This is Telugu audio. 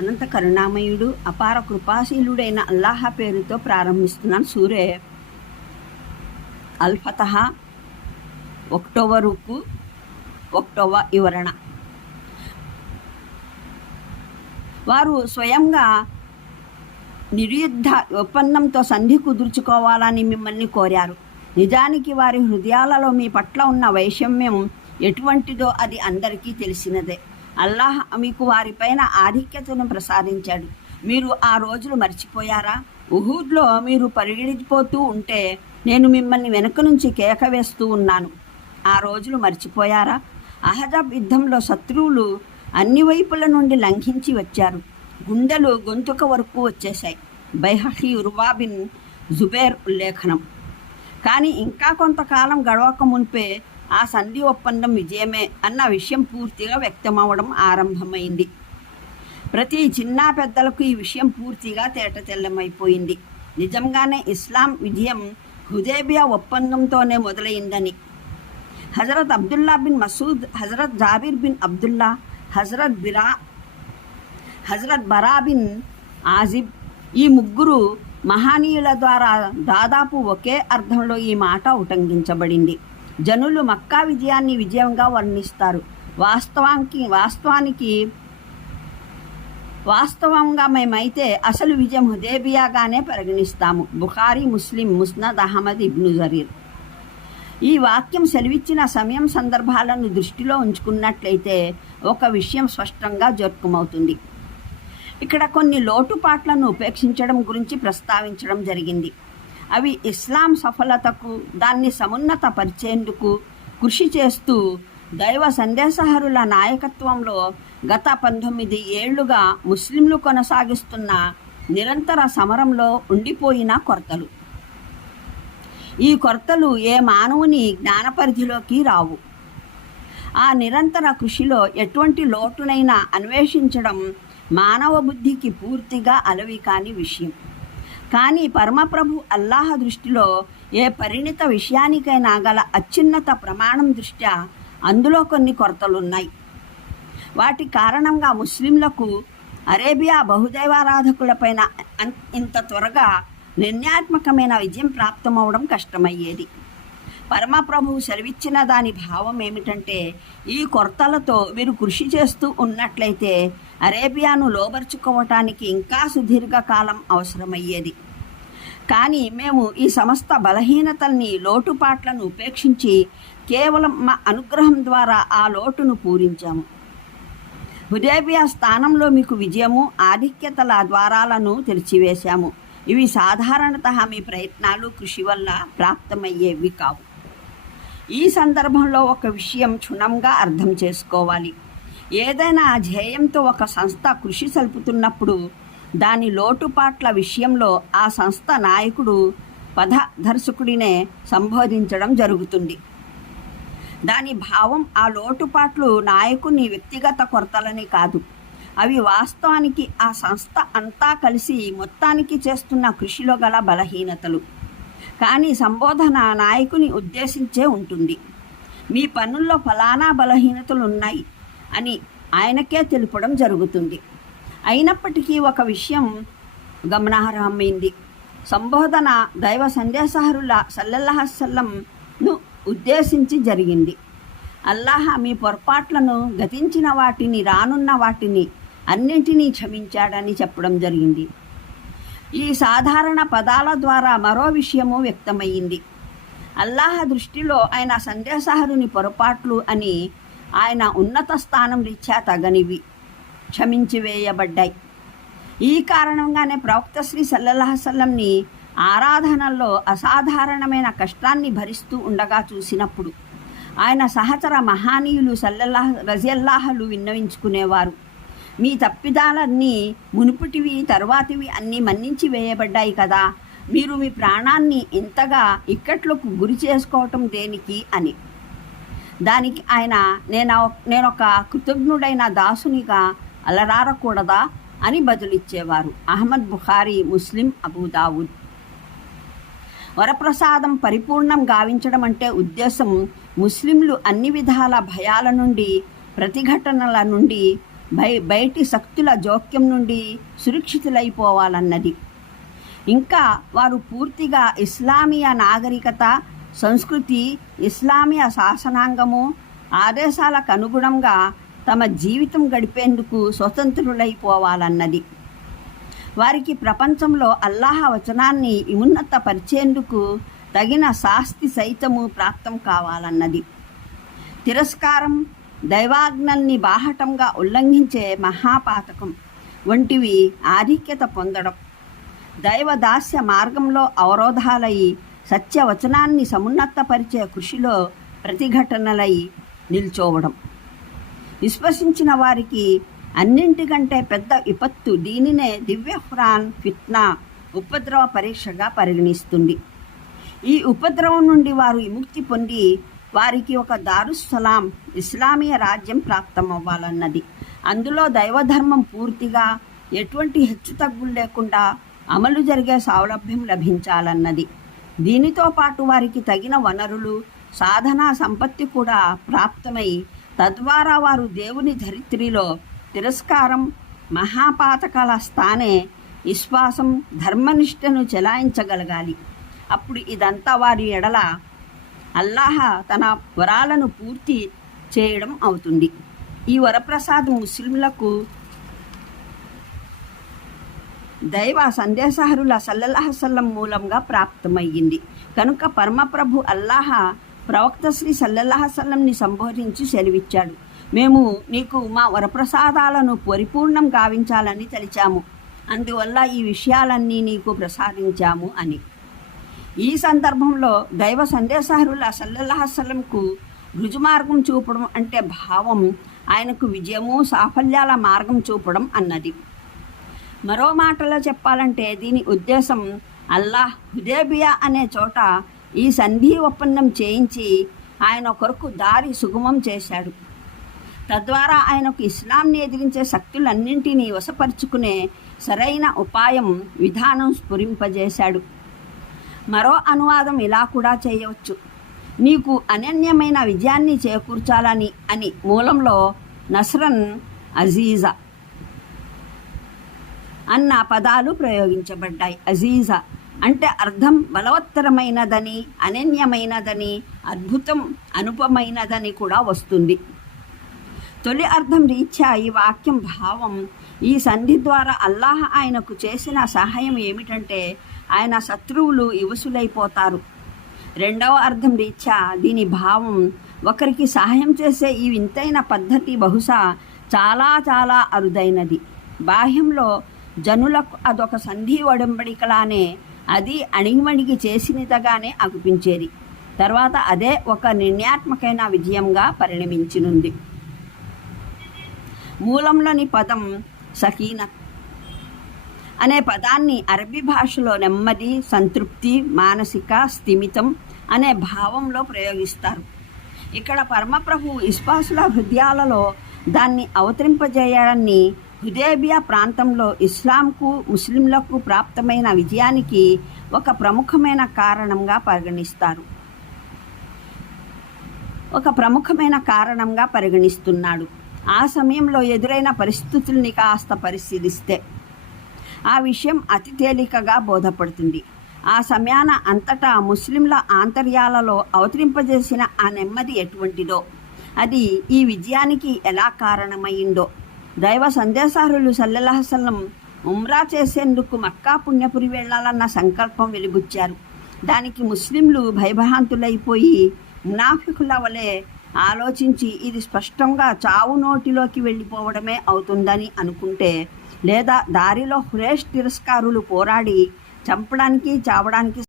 అనంత కరుణామయుడు అపార కృపాశీలుడైన అల్లాహ పేరుతో ప్రారంభిస్తున్నాను. సూరే అల్ఫతహ ఒకటవ రుకు ఒకటవ వివరణ. వారు స్వయంగా నిర్యుద్ధ ఒప్పందంతో సంధి కుదుర్చుకోవాలని మిమ్మల్ని కోరారు. నిజానికి వారి హృదయాలలో మీ పట్ల ఉన్న వైషమ్యం ఎటువంటిదో అది అందరికీ తెలిసినదే. అల్లాహ్ మీకు వారిపైన ఆధిక్యతను ప్రసాదించాడు. మీరు ఆ రోజులు మర్చిపోయారా? ఉహూద్లో మీరు పరిగెడిపోతూ ఉంటే నేను మిమ్మల్ని వెనక నుంచి కేక వేస్తూ ఉన్నాను. ఆ రోజులు మర్చిపోయారా? అహజాబ్ యుద్ధంలో శత్రువులు అన్ని వైపుల నుండి లంఘించి వచ్చారు. గుండెలు గొంతుక వరకు వచ్చేశాయి. బైహహి ఉర్వాబిన్ జుబేర్ ఉల్లేఖనం. కానీ ఇంకా కొంతకాలం గడవక మునిపే ఆ సంధి ఒప్పందం విజయమే అన్న విషయం పూర్తిగా వ్యక్తమవడం ఆరంభమైంది. ప్రతి చిన్న పెద్దలకు ఈ విషయం పూర్తిగా తేటతెల్లమైపోయింది నిజంగానే ఇస్లాం విజయం హుదేబియా ఒప్పందంతోనే మొదలైందని. హజరత్ అబ్దుల్లా బిన్ మసూద్ హజరత్ జాబిర్ బిన్ అబ్దుల్లా హజరత్ బిరా హజరత్ బరా బిన్ ఆజిబ్ ఈ ముగ్గురు మహనీయుల ద్వారా దాదాపు ఒకే అర్థంలో ఈ మాట ఉటంకించబడింది. జనులు మక్కా విజయాన్ని విజయంగా వర్ణిస్తారు. వాస్తవానికి వాస్తవానికి వాస్తవంగా మేమైతే అసలు విజయం హుదేబియాగానే పరిగణిస్తాము. బుఖారీ ముస్లిం ముస్నద్ అహ్మద్ ఇబ్ను జరీర్. ఈ వాక్యం సెలవిచ్చిన సమయం సందర్భాలను దృష్టిలో ఉంచుకున్నట్లయితే ఒక విషయం స్పష్టంగా జోర్కమవుతుంది ఇక్కడ కొన్ని లోటుపాట్లను ఉపేక్షించడం గురించి ప్రస్తావించడం జరిగింది. అవి ఇస్లాం సఫలతకు దాన్ని సమున్నత పరిచేందుకు కృషి చేస్తూ దైవ సందేశహరుల నాయకత్వంలో గత పంతొమ్మిది ఏళ్ళుగా ముస్లింలు కొనసాగిస్తున్న నిరంతర సమరంలో ఉండిపోయిన కొరతలు. ఈ కొరతలు ఏ మానవుని జ్ఞానపరిధిలోకి రావు. ఆ నిరంతర కృషిలో ఎటువంటి లోటునైనా అన్వేషించడం మానవ బుద్ధికి పూర్తిగా అలవి కాని విషయం. కానీ పరమప్రభు అల్లాహ దృష్టిలో ఏ పరిణిత విషయానికైనా గల అత్యున్నత ప్రమాణం దృష్ట్యా అందులో కొన్ని కొరతలున్నాయి. వాటి కారణంగా ముస్లింలకు అరేబియా బహుదైవారాధకులపైన ఇంత త్వరగా నిర్ణయాత్మకమైన విజయం ప్రాప్తమవడం కష్టమయ్యేది. పరమప్రభువు సెలవిచ్చిన దాని భావం ఏమిటంటే ఈ కొరతలతో వీరు కృషి చేస్తూ ఉన్నట్లయితే అరేబియాను లోబరుచుకోవటానికి ఇంకా సుదీర్ఘకాలం అవసరమయ్యేది. కానీ మేము ఈ సమస్త బలహీనతల్ని లోటుపాట్లను ఉపేక్షించి కేవలం మా అనుగ్రహం ద్వారా ఆ లోటును పూరించాము. హుదేబియా స్థానంలో మీకు విజయము ఆధిక్యతల ద్వారాలను తెరిచివేశాము. ఇవి సాధారణత మీ ప్రయత్నాలు కృషి వల్ల ప్రాప్తమయ్యేవి కావు. ఈ సందర్భంలో ఒక విషయం క్షుణ్ణంగా అర్థం చేసుకోవాలి. ఏదైనా ధ్యేయంతో ఒక సంస్థ కృషి సల్పుతున్నప్పుడు దాని లోటుపాట్ల విషయంలో ఆ సంస్థ నాయకుడు పథదర్శకుడినే సంబోధించడం జరుగుతుంది. దాని భావం ఆ లోటుపాట్లు నాయకుని వ్యక్తిగత కొరతలని కాదు. అవి వాస్తవానికి ఆ సంస్థ అంతా కలిసి మొత్తానికి చేస్తున్న కృషిలో గల బలహీనతలు. కానీ సంబోధన నాయకుని ఉద్దేశించే ఉంటుంది. మీ పనుల్లో ఫలానా బలహీనతలు ఉన్నాయి అని ఆయనకే తెలుపడం జరుగుతుంది. అయినప్పటికీ ఒక విషయం గమనార్హమైంది. సంబోధన దైవ సందేశహరుల సల్లల్లహసల్లంను ఉద్దేశించి జరిగింది. అల్లాహ మీ పొరపాట్లను గతించిన వాటిని రానున్న వాటిని అన్నింటినీ క్షమించాడని చెప్పడం జరిగింది. ఈ సాధారణ పదాల ద్వారా మరో విషయము వ్యక్తమయ్యింది. అల్లాహ దృష్టిలో ఆయన సందేశహరుని పొరపాట్లు అని ఆయన ఉన్నత స్థానం రీత్యా తగనివి క్షమించి వేయబడ్డాయి. ఈ కారణంగానే ప్రవక్త శ్రీ సల్లల్లాహసల్లంని ఆరాధనల్లో అసాధారణమైన కష్టాన్ని భరిస్తూ ఉండగా చూసినప్పుడు ఆయన సహచర మహానీయులు సల్లల్లాహ రజియల్లాహలు విన్నవించుకునేవారు. మీ తప్పిదాలన్నీ మునుపుటివి తరువాతివి అన్నీ మన్నించి వేయబడ్డాయి కదా. మీరు మీ ప్రాణాన్ని ఇంతగా ఇక్కట్లకు గురి చేసుకోవటం దేనికి అని. దానికి ఆయన నేను నేనొక కృతజ్ఞుడైన దాసునిగా అలరారకూడదా అని బదులిచ్చేవారు. అహ్మద్ బుఖారీ ముస్లిం అబూదావుద్ వరప్రసాదం పరిపూర్ణం గావించడం అంటే ఉద్దేశం ముస్లింలు అన్ని విధాల భయాల నుండి ప్రతిఘటనల నుండి బై బయటి శక్తుల జోక్యం నుండి సురక్షితులైపోవాలన్నది. ఇంకా వారు పూర్తిగా ఇస్లామీయ నాగరికత సంస్కృతి ఇస్లామీయ శాసనాంగము ఆదేశాలకు అనుగుణంగా తమ జీవితం గడిపేందుకు స్వతంత్రులైపోవాలన్నది. వారికి ప్రపంచంలో అల్లాహ వచనాన్ని ఉన్నతపరిచేందుకు తగిన శాస్తి సైతము ప్రాప్తం కావాలన్నది. తిరస్కారం దైవాజ్ఞల్ని బాహటంగా ఉల్లంఘించే మహాపాతకం వంటివి ఆధిక్యత పొందడం. దైవదాస్య మార్గంలో అవరోధాలై సత్యవచనాన్ని సమున్నతపరిచే కృషిలో ప్రతిఘటనలై నిల్చోవడం. విశ్వసించిన వారికి అన్నింటికంటే పెద్ద విపత్తు దీనినే దివ్యహ్రాన్ ఫిత్నా ఉపద్రవ పరీక్షగా పరిగణిస్తుంది. ఈ ఉపద్రవం నుండి వారు విముక్తి పొంది వారికి ఒక దారుస్సలాం ఇస్లామీయ రాజ్యం ప్రాప్తమవ్వాలన్నది. అందులో దైవధర్మం పూర్తిగా ఎటువంటి హెచ్చుతగ్గులు లేకుండా అమలు జరిగే సౌలభ్యం లభించాలన్నది. దీనితో పాటు వారికి తగిన వనరులు సాధనా సంపత్తి కూడా ప్రాప్తమై తద్వారా వారు దేవుని ధరిత్రిలో తిరస్కారం మహాపాతకాల స్థానే విశ్వాసం ధర్మనిష్టను చెలాయించగలగాలి. అప్పుడు ఇదంతా వారి ఎడల అల్లాహ తన వరాలను పూర్తి చేయడం అవుతుంది. ఈ వరప్రసాదం ముస్లింలకు దైవ సందేశహరుల సల్లల్లాహసల్లం మూలంగా ప్రాప్తమయ్యింది. కనుక పరమప్రభు అల్లాహ ప్రవక్త శ్రీ సల్లల్లాహసల్లంని సంబోధించి సెలవిచ్చాడు. మేము నీకు మా వరప్రసాదాలను పరిపూర్ణం గావించాలని తలిచాము. అందువల్ల ఈ విషయాలన్నీ నీకు ప్రసాదించాము అని. ఈ సందర్భంలో దైవ సందేశహరుల సల్లల్లాహసల్లంకు రుజుమార్గం చూపడం అంటే భావం ఆయనకు విజయము సాఫల్యాల మార్గం చూపడం అన్నది. మరో మాటలో చెప్పాలంటే దీని ఉద్దేశం అల్లాహ్ హుదేబియా అనే చోట ఈ సంధి ఒప్పందం చేయించి ఆయన కొరకు దారి సుగమం చేశాడు. తద్వారా ఆయనకు ఇస్లాంని ఎదిరించే శక్తులన్నింటినీ వశపరుచుకునే సరైన ఉపాయం విధానం స్ఫురింపజేశాడు. మరో అనువాదం ఇలా కూడా చేయవచ్చు నీకు అనన్యమైన విజయాన్ని చేకూర్చాలని అని మూలంలో నస్రన్ అజీజా అన్న పదాలు ప్రయోగించబడ్డాయి. అజీజా అంటే అర్థం బలవత్తరమైనదని అనన్యమైనదని అద్భుతం అనుపమైనదని కూడా వస్తుంది. తొలి అర్థం రీత్యా ఈ వాక్యం భావం ఈ సంధి ద్వారా అల్లాహ్ ఆయనకు చేసిన సహాయం ఏమిటంటే ఆయన శత్రువులు ఇవసులైపోతారు. రెండవ అర్థం రీత్యా దీని భావం ఒకరికి సహాయం చేసే ఈ వింతైన పద్ధతి బహుశా చాలా చాలా అరుదైనది. బాహ్యంలో జనులకు అదొక సంధి ఒడంబడికలానే అది అణిగిమణిగి చేసినదిగానే అగుపించేది. తర్వాత అదే ఒక నిర్ణయాత్మకమైన విజయంగా పరిణమించినుంది. మూలంలోని పదం సకీనత్ అనే పదాన్ని అరబీ భాషలో నెమ్మది సంతృప్తి మానసిక స్థిమితం అనే భావంలో ప్రయోగిస్తారు. ఇక్కడ పరమప్రభు ఇస్పాసుల హృదయాలలో దాన్ని అవతరింపజేయడాన్ని హుదేబియా ప్రాంతంలో ఇస్లాంకు ముస్లింలకు ప్రాప్తమైన విజయానికి ఒక ప్రముఖమైన కారణంగా పరిగణిస్తారు. ఒక ప్రముఖమైన కారణంగా పరిగణిస్తున్నాడు. ఆ సమయంలో ఎదురైన పరిస్థితుల్ని కాస్త పరిశీలిస్తే ఆ విషయం అతి తేలికగా బోధపడుతుంది. ఆ సమయాన అంతటా ముస్లింల ఆంతర్యాలలో అవతరింపజేసిన ఆ నెమ్మది ఎటువంటిదో? అది ఈ విజయానికి ఎలా కారణమైందో దైవ సందేశారులు సల్లెల్లాహసల్లం ఉమ్రా చేసేందుకు మక్కా పుణ్యపురి వెళ్ళాలన్న సంకల్పం వెలిగుచ్చారు దానికి ముస్లింలు భయభ్రాంతులైపోయి మునాఫికుల వలె ఆలోచించి ఇది స్పష్టంగా చావు నోటిలోకి వెళ్ళిపోవడమే అవుతుందని అనుకుంటే లేదా దారిలో హురేష్ తిరస్కారులు పోరాడి చంపడానికి చావడానికి